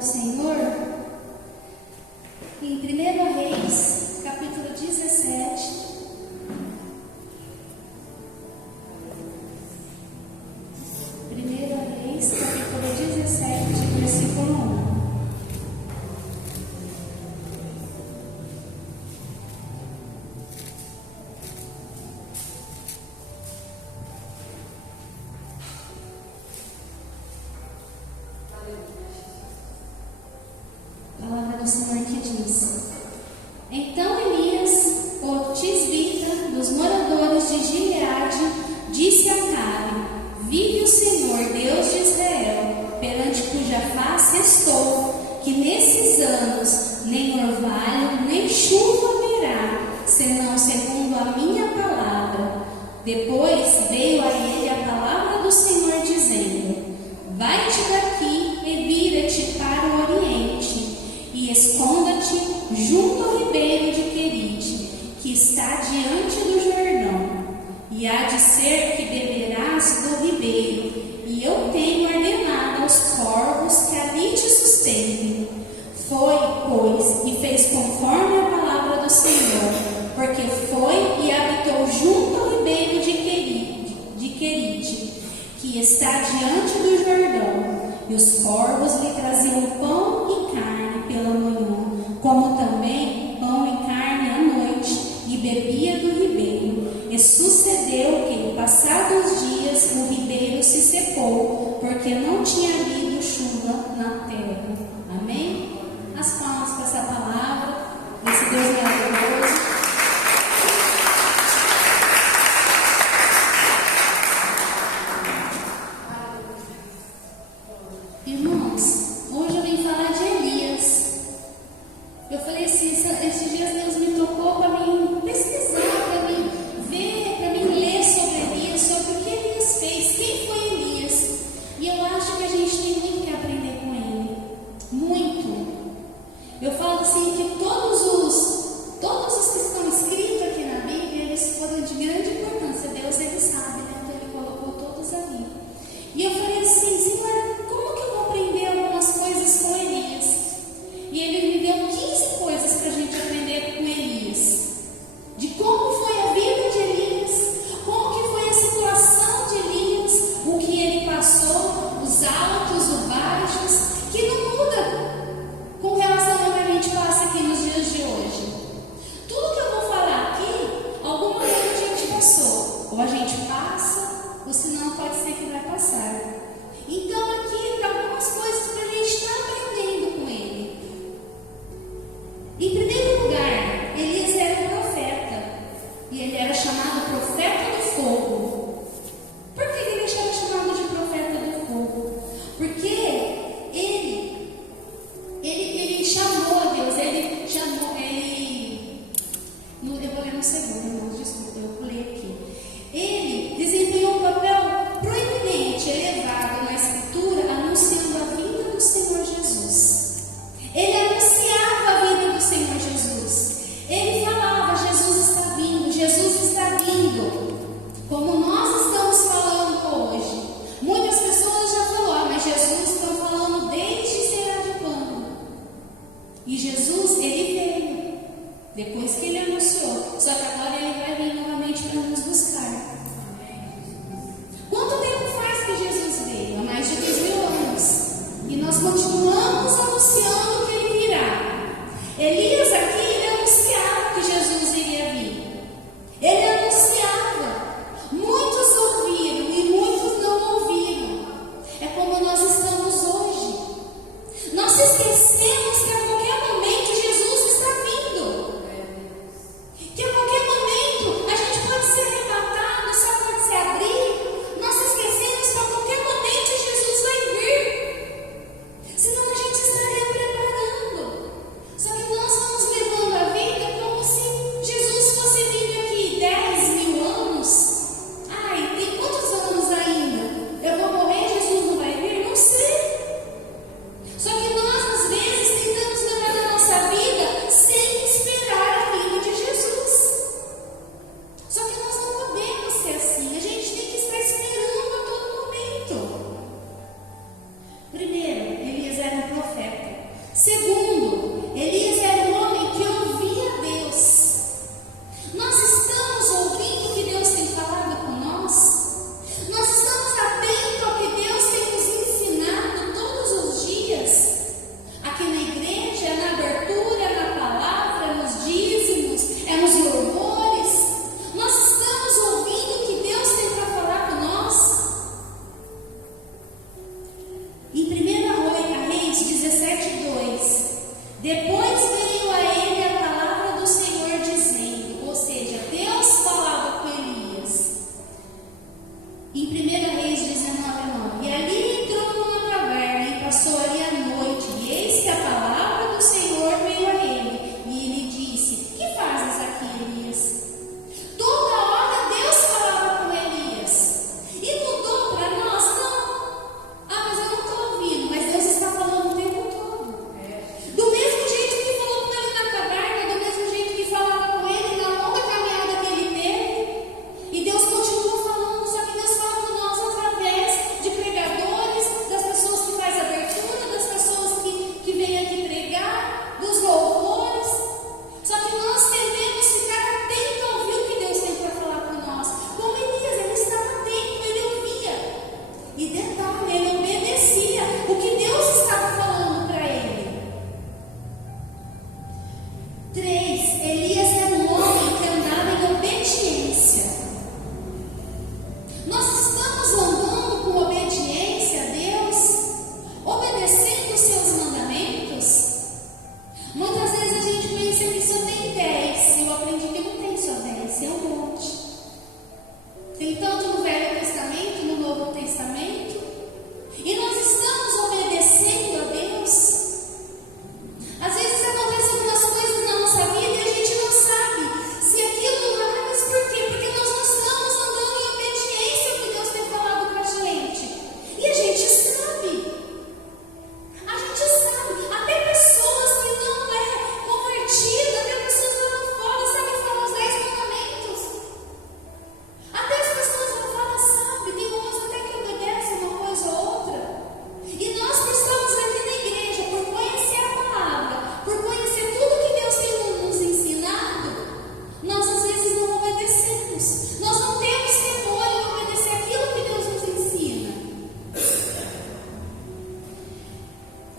do Senhor, em 1 Reis, capítulo 17. 1 Reis, capítulo 17, versículo 1. A palavra do Senhor que diz: Então Elias, o tisbita dos moradores de Gileade, disse a Acabe: Vive o Senhor, Deus de Israel, perante cuja face estou, que nesses anos nem orvalho, nem chuva haverá, senão segundo a minha palavra. Depois veio a ele a palavra do Senhor, dizendo: Vai-te daqui e vira-te para o oriente, e esconda-te junto ao ribeiro de Querite, que está diante do Jordão. E há de ser que beberás do ribeiro, e eu tenho ordenado aos corvos que ali te sustentem. Foi, pois, e fez conforme a palavra do Senhor, porque foi e habitou junto ao ribeiro de Querite, que está diante do Jordão. E os corvos lhe traziam pão e carne pela manhã, como também pão e carne à noite, e bebia do ribeiro. E sucedeu que, passados os dias, o ribeiro se secou, porque não tinha havido chuva na terra. Amém? As palmas para essa palavra. Esse Deus maravilhoso. Irmãos, hoje eu vim falar de Elias. Eu falei assim, esses dias Deus me tocou para mim pesquisar, para mim ver, para mim ler sobre Elias, sobre o que Elias fez, quem foi Elias. E eu acho que a gente tem muito que aprender com ele. Muito. Eu falo assim que todos os que estão escritos aqui na Bíblia, eles foram de grande importância. Deus, ele sabe, né? Então ele colocou todos ali. E eu falei assim, Senhor, como que eu vou aprender algumas coisas com Elias? E ele me deu 15 coisas para a gente aprender com Elias. De como foi a vida de Elias, como que foi a situação de Elias, o que ele passou, os altos, os baixos, que não muda com relação ao que a gente passa aqui nos dias de hoje. Tudo que eu vou falar aqui, alguma coisa a gente passou. Ou a gente passa, ou senão pode ser que vai passar. Então aqui algumas coisas para a gente estar aprendendo com ele. Em primeiro lugar, Elias era um profeta. E ele era chamado profeta do fogo. Por que ele era chamado de profeta do fogo? Porque ele chamou a Deus, eu vou ler no segundo, irmãos, desculpa, eu pulei aqui. Ele desempenhou um papel proeminente, elevado na Escritura, anunciando a vinda do Senhor Jesus. Ele anunciava a vinda do Senhor Jesus. Ele falava: Jesus está vindo, Jesus está vindo. Como nós estamos falando hoje. Muitas pessoas já falaram, mas Jesus está falando desde será de quando? E Jesus, ele veio. Depois que ele anunciou. Só que agora ele vai vir novamente para nos buscar. Quanto tempo faz que Jesus veio? Há mais de 2000 anos. E nós continuamos anunciando que ele virá. Elias aqui, ele anunciava que Jesus iria vir. Ele anunciava. Muitos ouviram e muitos não ouviram. É como nós estamos hoje. Nós esquecemos que a qualquer momento Jesus está vindo. Que a qualquer momento a gente pode ser arrebatado, o céu pode se abrir. Nós esquecemos que a qualquer momento Jesus vai vir. Senão a gente estaria preparando. Só que nós vamos levando a vida como se Jesus fosse vir aqui 10.000 anos. Ai, tem quantos anos ainda? Eu vou morrer, Jesus não vai vir? Não sei. Só que nós às vezes tentamos levar a nossa vida sem esperar a vinda de Jesus. Só que nós não podemos ser assim. A gente tem que estar esperando a todo momento. Primeiro, Elias era um profeta. Segundo, Elias era um homem que ouvia Deus. Nós estamos ouvindo o que Deus tem falado com nós? Nós estamos atentos ao que Deus tem nos ensinado todos os dias? Aqui na igreja, na abertura, na palavra, nos dízimos, nos louvores. Nós estamos ouvindo o que Deus tem para falar com nós? Em 1 Reis 17:2, depois veio a ele a palavra do Senhor dizendo, ou seja, Deus falava com Elias. Em 1 Reis 19:9, e ali entrou numa caverna e passou ali a noite, e eis que a palavra do Senhor veio a ele, e ele disse, que fazes aqui, Elias? Toda hora Deus falava com Elias. E mudou para nós? Não. Mas eu não estou ouvindo. Mas Deus está falando o tempo todo. Do mesmo jeito que falou com ele na caverna, do mesmo jeito que falava com ele na longa caminhada que ele teve. E Deus continua falando, só que Deus fala com nós através de pregadores, das pessoas que fazem abertura, das pessoas que vêm aqui pregar, dos louvores. Só que nós devemos ficar atentos a ouvir o que Deus tem para falar com nós. Como Elias, ele estava atento, ele ouvia. E detalhe, ele obedecia o que Deus estava falando para ele. 3. Elias era um homem que andava em obediência. Nós estamos andando com obediência a Deus? Obedecendo os seus mandamentos? Muitas vezes a gente pensa que só tem 10. Eu aprendi que não tem só 10, é um monte. Tem tanto no Velho Testamento, no Novo Testamento. E nós estamos obedecendo a Deus. Às vezes acontecem algumas coisas na nossa vida e a gente não sabe se aquilo não é, mas por quê? Porque nós não estamos andando em obediência ao que Deus tem falado pra gente. E a gente sabe. A gente sabe. Até pessoas que não é convertida, até pessoas lá fora sabem falar os 10 mandamentos. Até as pessoas lá fora sabem. Tem umas até que obedecem uma coisa ou outra. E nós que estamos aqui na igreja, por conhecer a palavra, por conhecer tudo que Deus tem nos ensinado, nós às vezes não obedecemos. Nós não temos temor em obedecer aquilo que Deus nos ensina.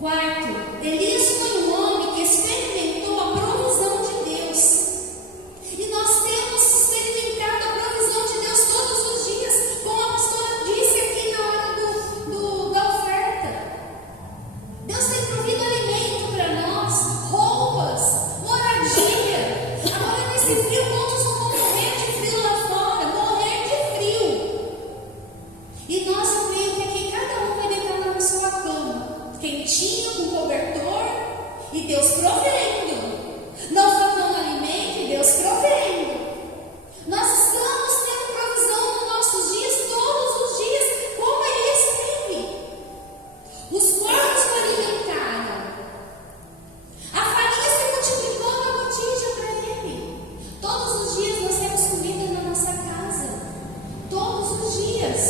4. Elias foi um homem que experimentou a provisão de Deus. E nós temos experimentado a provisão de Deus todos os dias, como a pastora disse aqui na hora da oferta. Deus tem provido alimento para nós, roupas, moradia. Agora nesse frio, muitos vão morrer de frio lá fora, morrer de frio. E nós, eu creio que aqui cada um vai deitar na sua cama, quentinho, com cobertor, e Deus provendo. Não faltando alimento, e Deus provendo. Nós estamos tendo provisão nos nossos dias, todos os dias, como Elias teve. Os corpos o alimentaram. A farinha se multiplicou na botija para ele. Todos os dias nós temos comida na nossa casa. Todos os dias.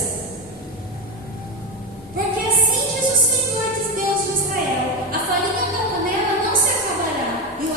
Porque assim diz o Senhor, diz Deus de Israel: a farinha da panela não se acabará, e o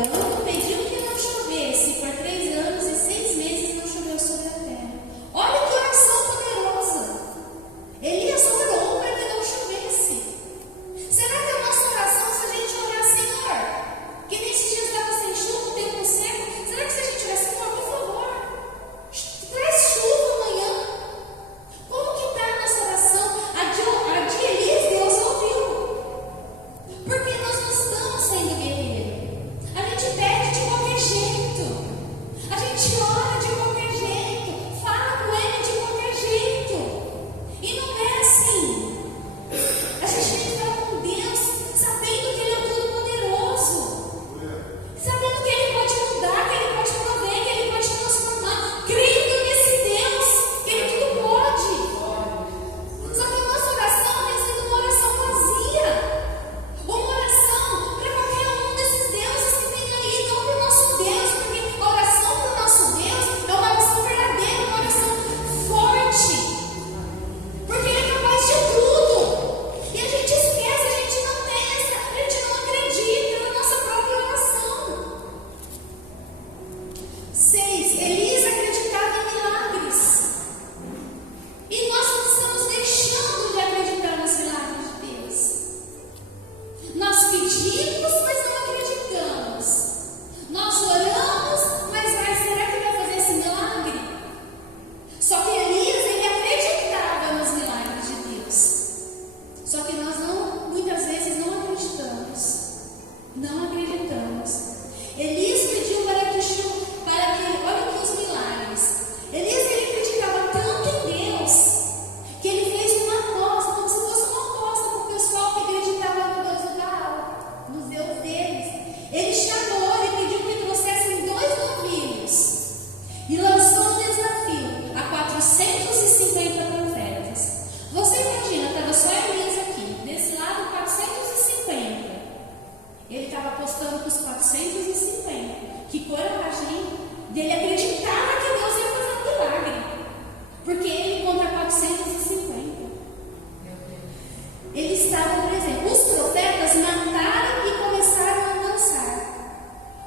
Abraão pediu que não chovesse, por 3 anos e 6 meses não choveu sobre a terra. Olha que oração poderosa! Elias orou para que não chovesse. Será que a nossa oração, se a gente orar, Senhor, que nesses dias estava sem chuva, o tempo seco, será que se a gente orar, Senhor, por favor, traz chuva amanhã? Como que está a nossa oração? A de Elias, Deus ouviu. Porque nós não estamos sendo guerreiros. A gente pede de qualquer jeito. A gente ora de qualquer jeito. Fala com Ele de qualquer jeito. E não é assim. A gente tem que falar com Deus, sabendo que Ele é todo-poderoso. Sabendo que Ele pode mudar, que Ele pode prover, que Ele pode transformar. Crendo nesse Deus, que Ele tudo pode. Só que a nossa oração tem sido uma oração vazia. Uma oração para qualquer um desses deuses que tem aí, não para o nosso Deus, porque a oração para o nosso Deus é uma oração verdadeira, uma oração forte, porque Ele é capaz de tudo. E a gente esquece, a gente não pensa, a gente não acredita na nossa própria oração. 6. Elias acreditava em milagres. E nós estamos deixando de acreditar nos milagres de Deus. Nós pedimos, mas não acreditamos. Nós oramos, mas será que vai fazer esse milagre? Só que Elias, ele acreditava nos milagres de Deus. Só que nós muitas vezes não acreditamos. Não acreditamos. Elias pediu olha aqui os milagres. Elias, ele acreditava tanto em Deus, que ele fez uma aposta, como se fosse uma aposta para o pessoal que acreditava no Deus do Baal, nos Deus deles. Ele chamou, ele pediu que trouxessem 2 novilhos e lançou um desafio a 450 profetas. Você imagina, estava só Elias aqui, desse lado 450. Ele estava apostando para os 450. Que coragem dele acreditar que Deus ia fazer um milagre. Porque ele contra 450. Eles estavam, por exemplo, os profetas mataram e começaram a dançar.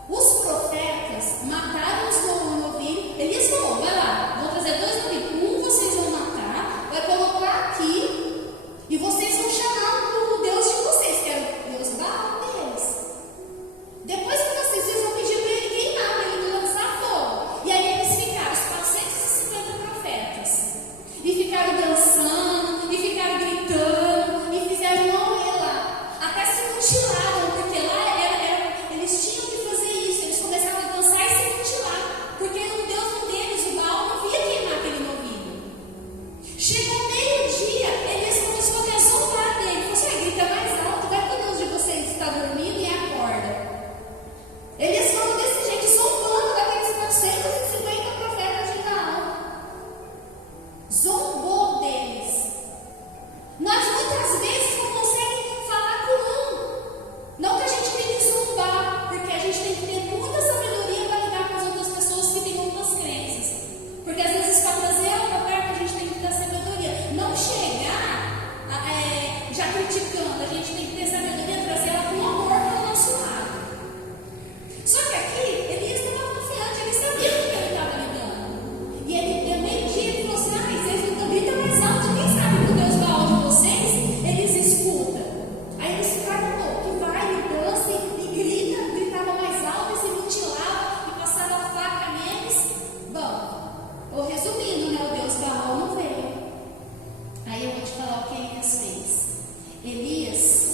Os profetas mataram os novilhos. Elias falou: vai lá, vou trazer 2 novilhos. Um vocês vão matar, vai colocar aqui, e vocês vão chamar o Deus de vocês, que é o Deus Baal deles. Depois que vocês vão pedir para ele queimar, para ele lançar fogo. E aí eles ficaram, os 450 profetas. E ficaram dançando, e ficaram gritando, e fizeram uma orgia lá. Até se mutilaram, porque lá eles tinham que fazer isso. Eles começaram a dançar e se mutilar. Porque o Deus deles, o Baal, não via queimar aquele novilho. Chegou meio-dia, eles começaram a zombar dele. Você grita mais alto, vai que o Deus de vocês está dormindo e acorda. Eles foram desse jeito, zombando daqueles 450 profetas de Baal. Zombou deles. Nós muitas vezes não conseguimos falar com um. Não que a gente tem que zombar, porque a gente tem que ter muita sabedoria para lidar com as outras pessoas que têm outras crenças. Porque às vezes para trazer ela para perto a gente tem que ter sabedoria. Não chegar já criticando, a gente tem que ter sabedoria, trazer ela com amor para o nosso lado. Só que aqui, Elias estava confiante, ele sabia com que ele estava lidando. E ele deu meio-dia e falou assim: mas eles não gritam mais alto, quem sabe que o Deus Baal de vocês, eles escutam. Aí eles ficaram loucos, vai, e dança, e gritava mais alto, e se mutilava, e passava a faca neles. Bom, ou resumindo, né, o Deus Baal não veio. Aí eu vou te falar o que Elias fez. Elias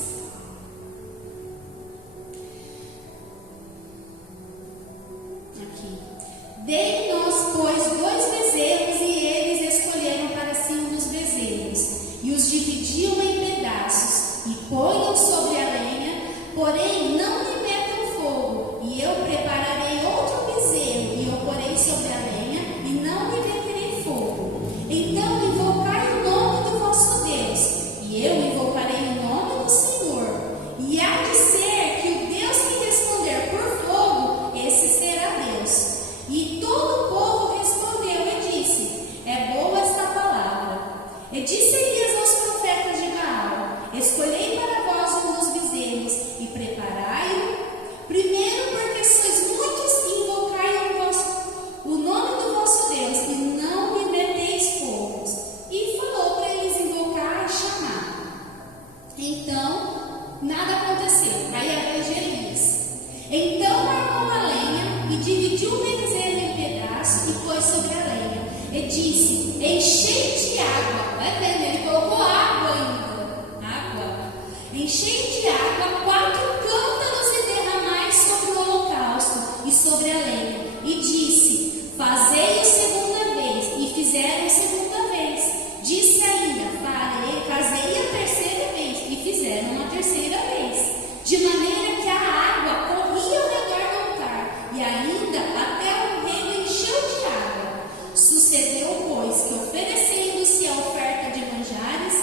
dei-nos, pois, 2 bezerros, e eles escolheram para si um dos bezerros, e os dividiam em pedaços, e ponham sobre a lenha, porém não lhe metam fogo, e eu prepararei outro bezerro, e o porei sobre a lenha, e não lhe meterei fogo. Então invocai o nome do vosso Deus, e eu invocarei o nome do Senhor, e há de ser que o Deus que responder por fogo, esse será Deus. E todo o povo respondeu e disse: é boa esta palavra. E disse Elias aos profetas de Baal: escolhei para vós um dos bezerros, e preparai enchei de água 4 cântaros e derramai sobre o holocausto e sobre a lenha. E disse: fazei-o segunda vez. E fizeram segunda vez. Disse ainda: fazei a terceira vez. E fizeram a terceira vez. De maneira que a água corria ao redor do altar, e ainda até o reino encheu de água. Sucedeu, pois, que oferecendo-se a oferta de manjares,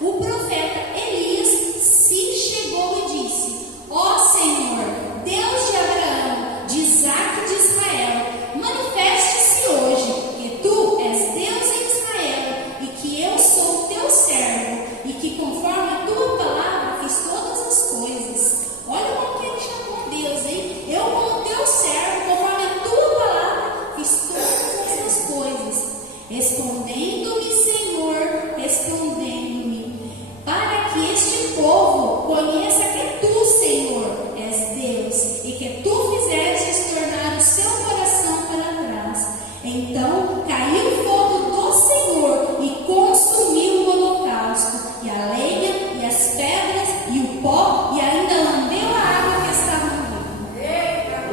o profeta Elias se chegou e disse: ó Senhor, Deus de Abraão, de Isaque e de Israel, manifeste-se hoje que tu és Deus em Israel, e que eu sou teu servo, e que conforme a tua palavra fiz todas as coisas. Olha como que ele chamou Deus, hein? Eu, como teu servo, conforme a tua palavra, fiz todas essas coisas. Respondendo-me, Senhor, respondendo-me, para que este povo conheça que tu, Senhor, és Deus, e que tu fizestes tornar o seu coração para trás. Então caiu o fogo do Senhor e consumiu o holocausto, e a lenha, e as pedras, e o pó, e ainda lambeu a água que estava no rio.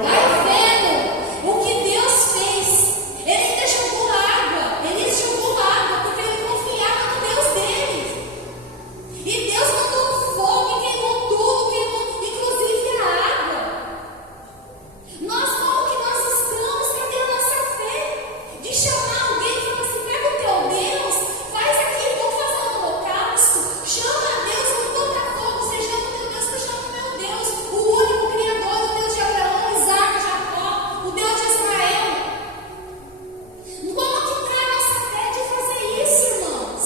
Vai vendo o que Deus fez. Ele ainda jogou água. Ele jogou água porque ele confiava no Deus dele. E Deus mandou fogo e queimou tudo, queimou inclusive a água. Nós, como que nós estamos? Cadê a nossa fé? De chamar alguém e falar assim: pega o teu Deus, faz aqui, vamos fazer um holocausto. Chama a Deus, eu vou botar fogo. Você chama o teu Deus, eu chamo o meu Deus. O único Criador, o Deus de Abraão, Isaque, Jacó, o Deus de Israel. Como que está a nossa fé de fazer isso, irmãos?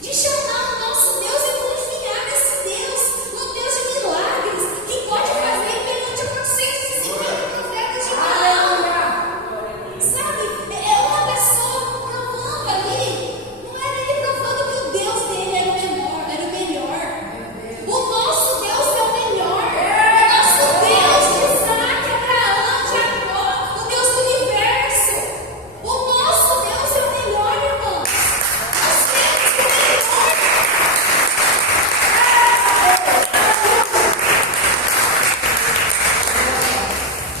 De chamar o nosso Deus e confiar nesse Deus, no Deus de milagres, que pode fazer perante 450 profetas de Baal. Sabe? É uma pessoa provando ali. Não era ele provando que o Deus dele era o menor, era o melhor. O nosso Deus é o melhor. O nosso Deus de Isaque, Abraão, Jacó, o Deus do universo. O nosso Deus é o melhor, irmãos. Nós temos o melhor.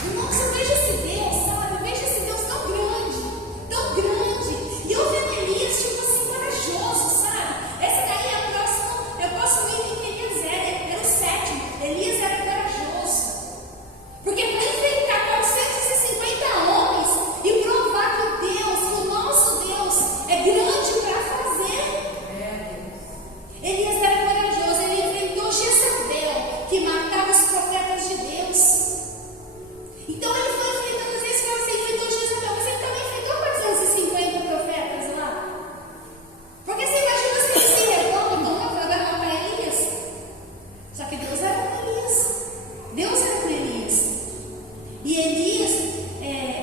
Irmãos, eu vejo esse Deus, sabe? Eu vejo esse Deus tão grande, tão grande. E eu vejo Elias, tipo assim, corajoso, sabe? Essa daí é a próxima. Eu posso ir em que Elias era o sétimo. Elias era corajoso. Porque para enfrentar 450 homens e provar que o Deus, que o nosso Deus, é grande para fazer. Elias era corajoso. Ele enfrentou Jezabel, que matava os profetas de Deus. Então ele foi enfrentando, às vezes você enfrentou Jezabel, mas ele também enfrentou 450 profetas lá. Porque você imagina se ele se revolta para matar Elias. Só que Deus era com Elias. Deus era com Elias. E Elias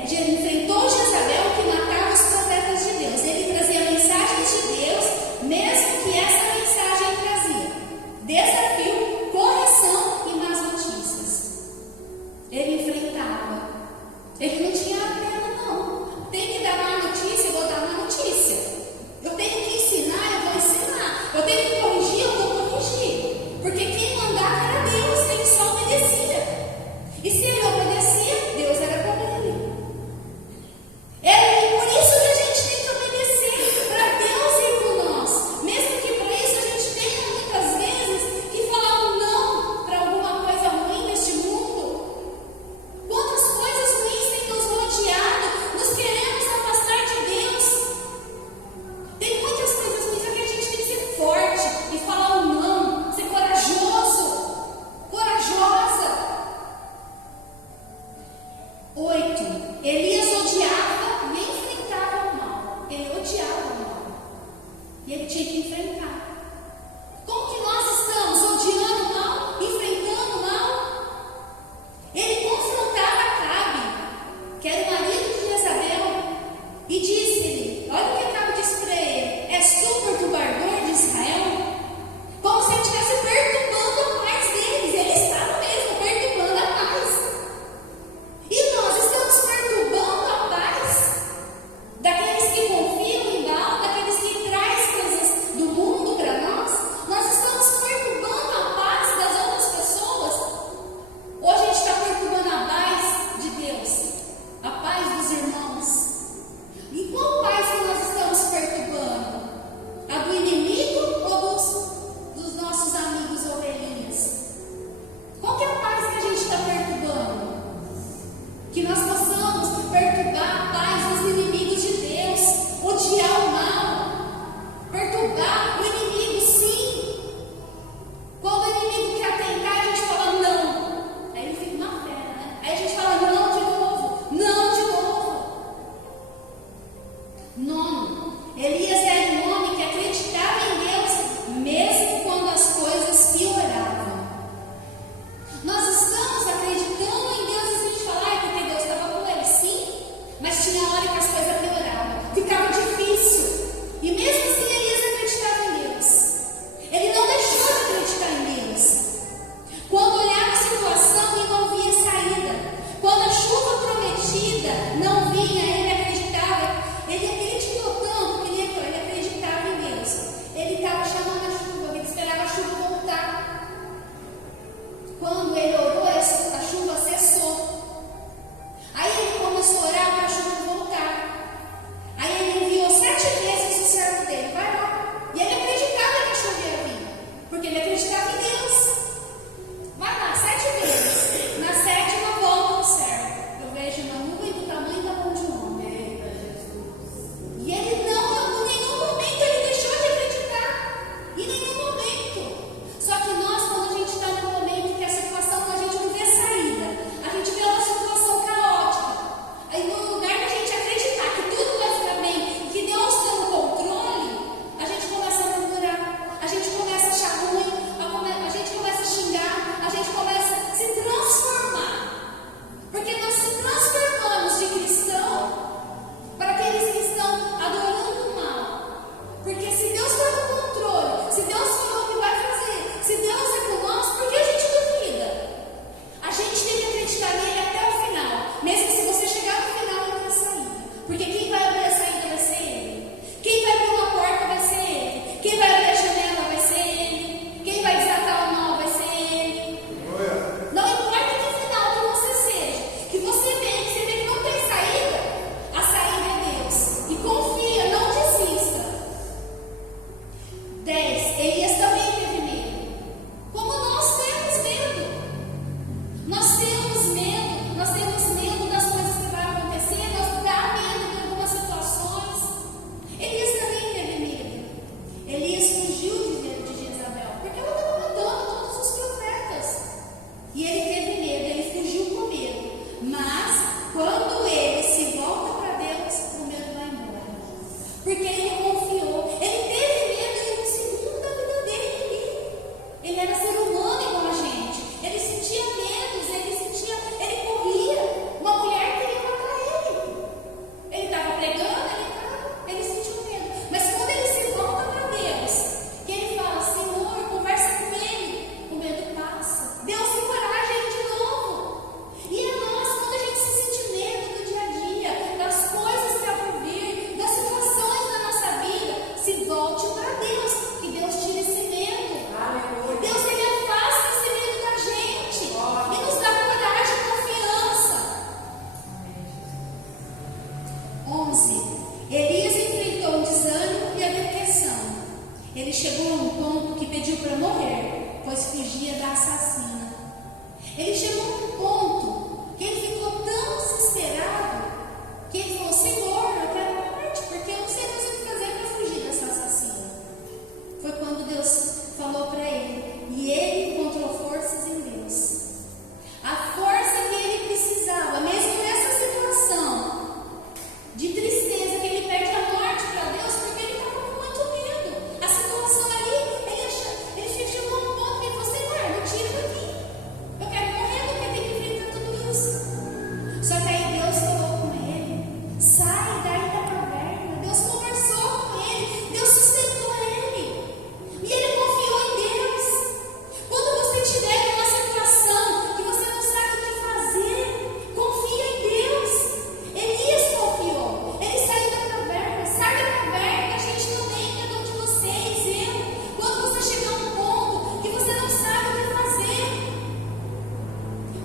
enfrentou Jezabel, que matava os profetas de Deus. Ele trazia mensagens de Deus, mesmo que essa mensagem trazia desafio, correção e más notícias. Ele enfrentava. Ele não tinha pena, não. Tem que dar má notícia, eu vou dar má notícia. Eu tenho que ensinar, eu vou ensinar. Eu tenho que corrigir, eu vou corrigir. Porque quem mandava era Deus, ele só obedecia. E se ele obedecia, Deus era com ele. Por isso que a gente tem que obedecer para Deus ir com nós. Mesmo que para isso a gente tenha muitas vezes que falar um não para alguma coisa ruim neste mundo. Quantas coisas ruins têm nos rodeado, nos queremos afastar de Deus. Tem muitas coisas ruins que a gente tem que ser forte e falar um não, ser corajoso, corajosa. 8. Elias odiava e enfrentava o mal. Ele odiava o mal. E ele tinha que enfrentar. Como que nós estamos odiando o mal, enfrentando o mal? Ele confrontava Acabe, que era o marido de Jezabel, e disse-lhe: olha o que Acabe disse para ele: és tu perturbador de Israel? Como se ele estivesse perturbando a paz deles. Ele estava mesmo perturbando a paz. E nós estamos perturbando a paz daqueles que confiam em Baal, daqueles que trazem coisas do mundo para ele chegou a um ponto que pediu para morrer, pois fugia da assassina. Ele chegou a um ponto que ele ficou tão desesperado que ele falou: Senhor, eu quero a morte, porque eu não sei mais o que fazer para fugir dessa assassina. Foi quando Deus falou para ele, e ele encontrou forças em Deus. A força que ele precisava, mesmo nessa situação de tristeza, que ele pede a morte para Deus, porque ele estava com muito medo. A situação ali, ele chegou a um ponto que ele falou: Senhor, me tira daqui. Eu quero morrer, eu não quero ter que enfrentar tudo isso. Só que aí Deus falou com ele: sai daí da caverna. Deus conversou com ele, Deus sustentou ele. E ele confiou em Deus. Quando você estiver numa situação que você não sabe o que fazer, confia em Deus. Elias confiou. Ele saiu da caverna. Sai da caverna. A gente não tem cada um de vocês. Quando você chegar a um ponto que você não sabe o que fazer,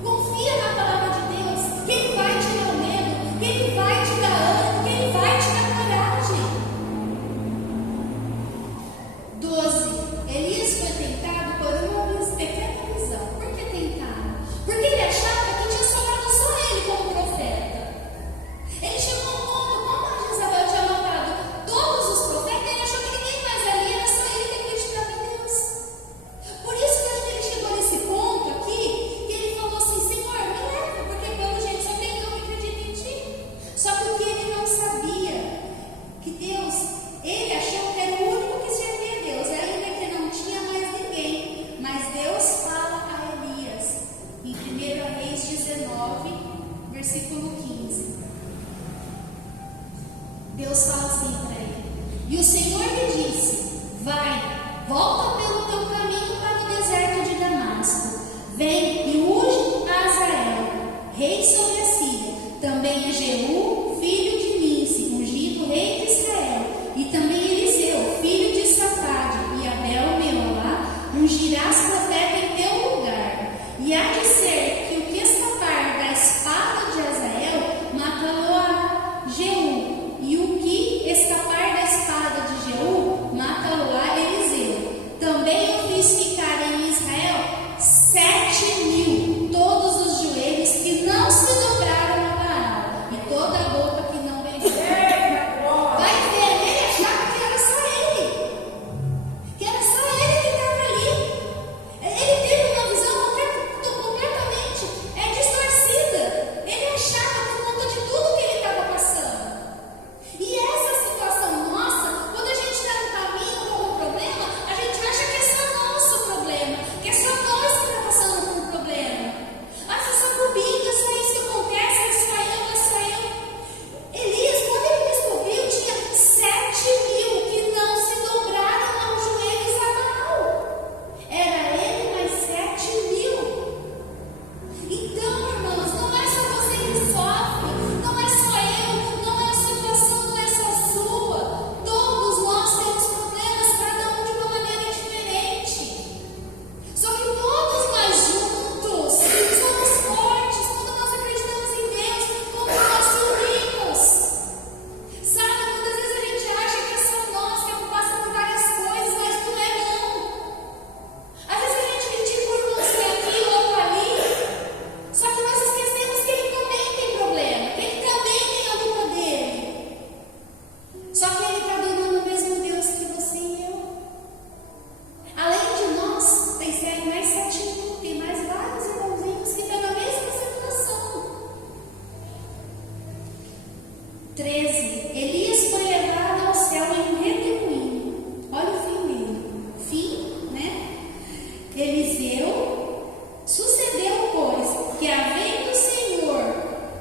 confia na palavra de Deus, que Ele vai te dar o medo, que Ele vai te dar ânimo, que Ele vai te dar coragem. 12. Elias foi tentado por uma pequena visão. Por que tentado? Porque ele achava que tinha sobrado só ele como profeta. Ele chegou a um ponto, como a Jezabel tinha matado todos os profetas, ele achou que ninguém mais ali, era só ele que acreditava em Deus. Por isso que acho que ele chegou nesse ponto aqui, que ele falou assim: Senhor, me leva, porque pelo jeito só tem eu que acredito em Ti. Só porque ele não sabia que Deus, ele achou que era o único que servia a Deus, ainda que não tinha mais ninguém. Mas Deus fala a Elias, em 1 Reis 19, versículo 15. Deus fala assim para ele: e o Senhor lhe disse: vai, volta pelo teu caminho para o deserto de Damasco. Vem e unge a Azael, rei sobre a Síria. Também a Jeú, filho de Nimsi, ungido rei de Israel. E também Eliseu, filho de Safade, e Abel, Meolá, ungirás profeta em teu lugar. E há de ser que o que escapar da espada de Azael, mata-lo-á Jeú. E o que escapar da espada de Jeú, mata-lo-á Eliseu. Também eu fiz ficar em Israel 7.000, todos os joelhos que não se dobraram a Baal, e toda a boca que não beijou. Vai ver, ele achava que era só ele. Que era só ele que estava ali. Ele teve uma visão completamente distorcida. Ele achava por conta de tudo que ele estava passando. E essa situação nossa, quando a gente está no caminho com um problema, a gente acha que é só nosso problema, que é só nós que estamos passando por um problema. Ah, se só comigo, é só isso que acontece, é só eu, é só eu. Elias, quando ele descobriu, tinha 7.000 que não se dobraram aos joelhos a Baal. Era ele mais 7.000. Então, irmãos, não é só você que sofre, não é só eu, não é a situação, não é só sua. Todos nós temos problemas, cada um de uma maneira diferente. Só que todos nós juntos somos fortes quando nós acreditamos em Deus, quando nós sorrimos. Sabe, muitas vezes a gente acha que é só nós que passamos por várias coisas, mas não é não. Às vezes a gente critica o irmão que aqui ou outro ali, só que nós esquecemos que ele também tem problema, que ele também tem a luta dele. Só que ele está adorando o mesmo Deus que você e eu. Além de nós, tem mais 7.000, tem mais vários irmãozinhos que estão na mesma situação. 13. Elias foi levado ao céu em um redemoinho. Olha o fim dele. Fim, né? Eliseu sucedeu, pois, que havendo o Senhor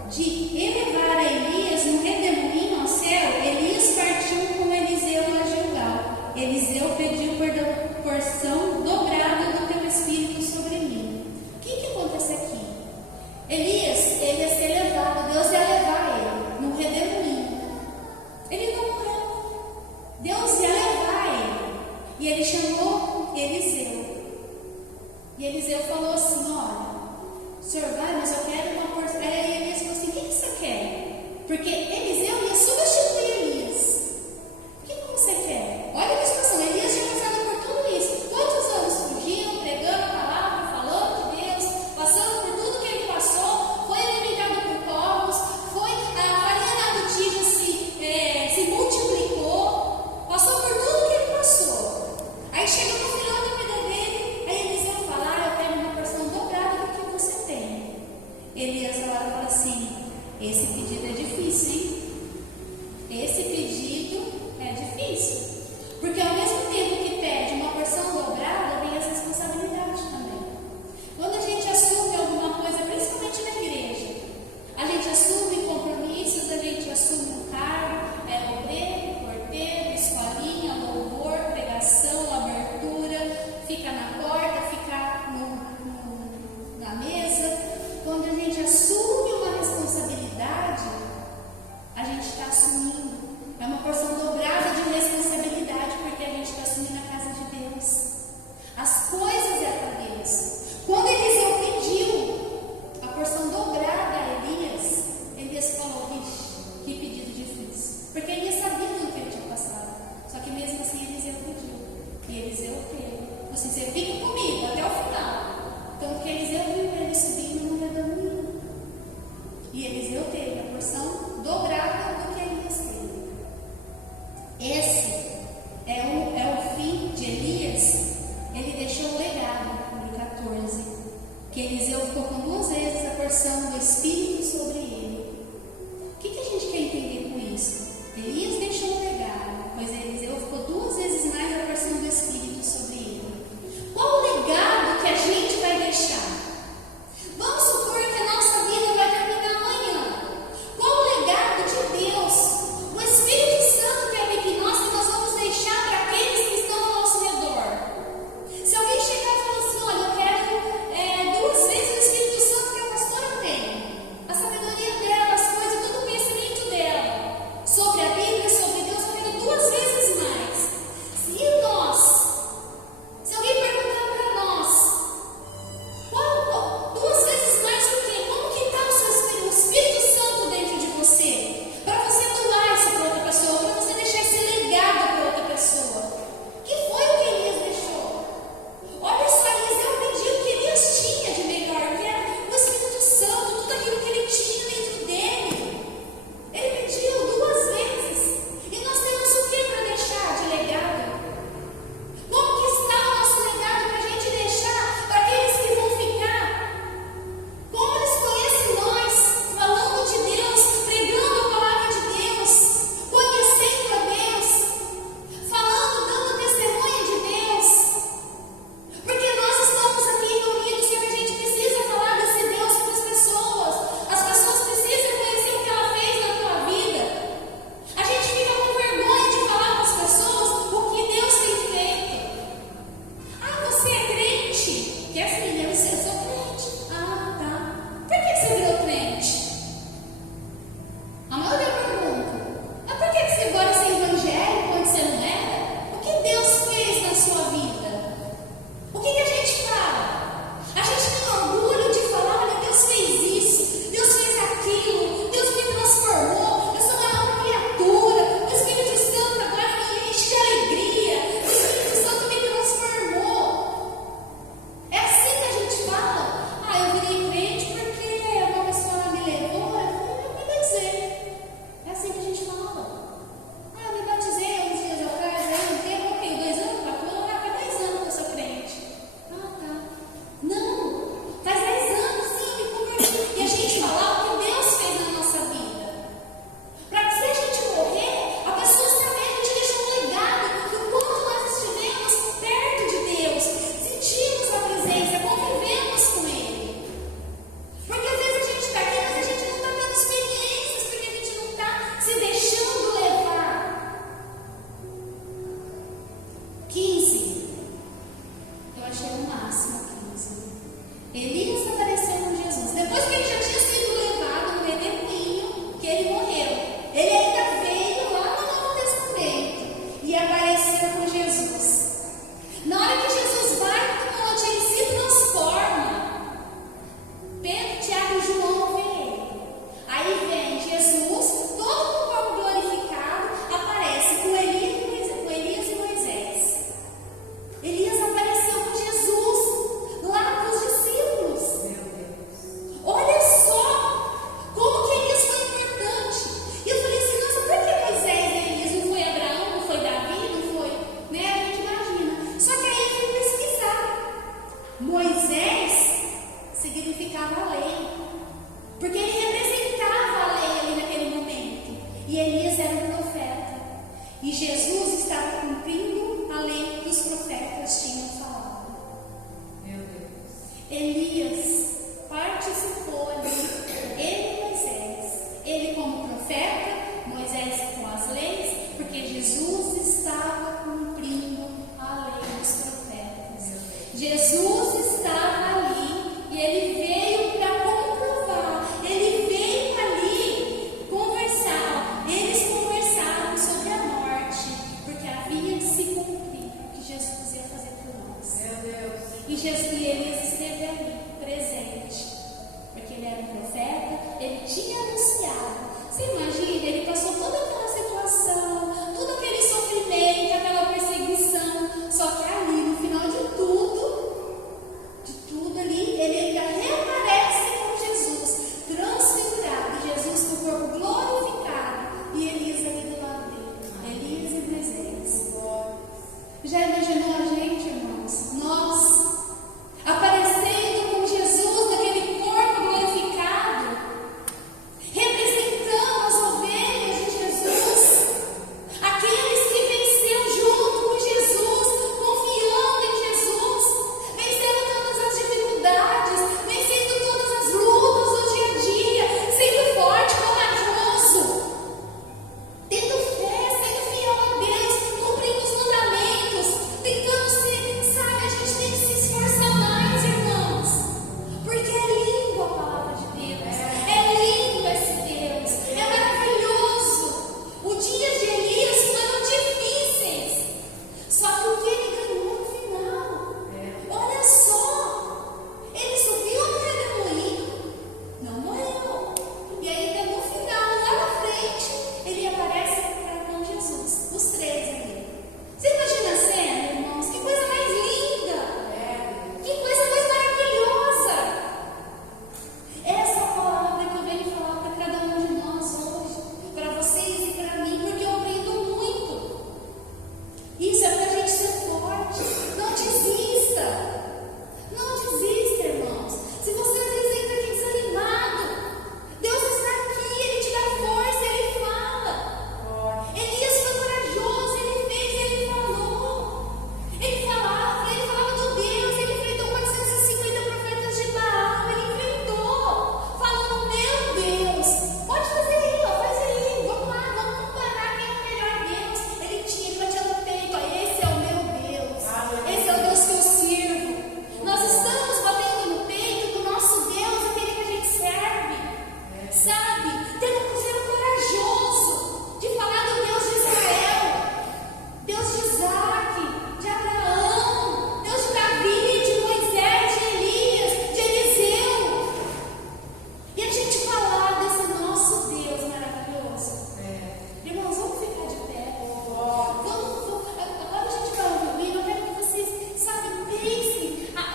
de elevar a Elias no redemoinho ao céu, Elias partiu com Eliseu a Gilgal. Eliseu pediu porção dobrada do teu espírito sobre mim. O que acontece aqui? Elias, ele ia ser levado, Deus ia levar ele no redemoinho. Esse pedido é difícil, hein? Esse pedido é difícil. Porque ao mesmo tempo que pede uma porção dobrada, vem as responsabilidades também. Quando a gente assume alguma coisa, principalmente na igreja, a gente assume compromissos, a gente assume um cargo, obreiro, porteiro, escolinha, louvor, pregação, abertura, fica na porta, fica na mesa. Quando a gente assume uma responsabilidade, a gente está assumindo. É uma porção dobrada de responsabilidade, porque a gente está assumindo a casa de Deus. As coisas é para Deus. Quando Eliseu pediu a porção dobrada a Elias falou: vixe, que pedido difícil. Porque Elias sabia tudo que ele tinha passado. Só que mesmo assim Eliseu pediu. E Eliseu teve. Assim, você fica comigo até o final. Então, porque Eliseu viu ele subindo no redemoinho. E Eliseu teve a porção dobrada do que Elias teve. Esse é o fim de Elias. Ele deixou um legado, no 14, que Eliseu ficou com 2 vezes a porção do Espírito sobre ele. O que a gente quer entender com isso? Elias deixou um legado, pois Eliseu ficou 2 vezes mais a porção do Espírito sobre ele. Qual o legado que a gente vai deixar? Vamos supor que a nossa vida vai terminar amanhã. Qual o legado de Deus? O Espírito Santo que habita em nós, que nós vamos deixar para aqueles que estão ao nosso redor. Se alguém chegar e falar assim: olha, eu quero 2 vezes o Espírito Santo que a pastora tem, a sabedoria dela, as coisas, todo o conhecimento dela sobre a Bíblia, sobre Deus, eu quero 2 vezes mais. E nós? Se alguém perguntar para nós: 2 vezes mais o quê? Como que está o Espírito Santo dentro de você? Para você doar isso para outra pessoa, para você deixar esse legado para outra pessoa. Que foi o que Elias deixou? Olha só, Eliseu pediu o que Elias tinha de melhor, que era o Espírito Santo, tudo aquilo que ele tinha dentro dele. Ele pediu 2 vezes. E nós temos o que para deixar de legado? Como que está o nosso legado para a gente deixar para aqueles que vão ficar? Como eles conhecem nós, falando de Deus, pregando a palavra de Deus, conhecendo a Deus, falando, dando testemunho de Deus? Porque nós estamos aqui reunidos e a gente precisa falar desse Deus para as pessoas. As pessoas precisam conhecer o que ela fez na tua vida. A gente fica com vergonha de falar para as pessoas o que Deus tem feito. Ah, você é crente? Que assim, eu sou crente. Ah, tá. Por que você virou crente? A maioria pergunta: mas por que você agora é evangélico quando você não era? O que Deus fez na sua vida? O que a gente fala? A gente tem orgulho de falar: olha, Deus fez isso, Deus fez aquilo, Deus me transformou, eu sou uma nova criatura, o Espírito Santo agora me enche de alegria, o Espírito Santo me transformou. É assim que a gente fala: ah, eu virei crente porque uma pessoa me levou, eu me batizei. É assim que a gente fala. Ah, eu me batizei uns dias atrás, aí um tempo, ok, 2 anos, 4 anos, faz 10 anos que eu sou crente. Ah, tá. Não, faz 10 anos sim, me converti. E a gente falar o que Deus fez na nossa vida. Para que se a gente morrer, a pessoa saber, a gente deixou um legado do quanto nós estivemos perto de Deus, sentimos a presença, convivemos com Ele. Porque às vezes a gente está aqui, mas a gente não está tendo experiências, porque a gente não está se deixando levar. 15. Eu achei o máximo 15. Elias apareceu com Jesus. Depois que ele já tinha sido levado no redemoinho, que ele morreu.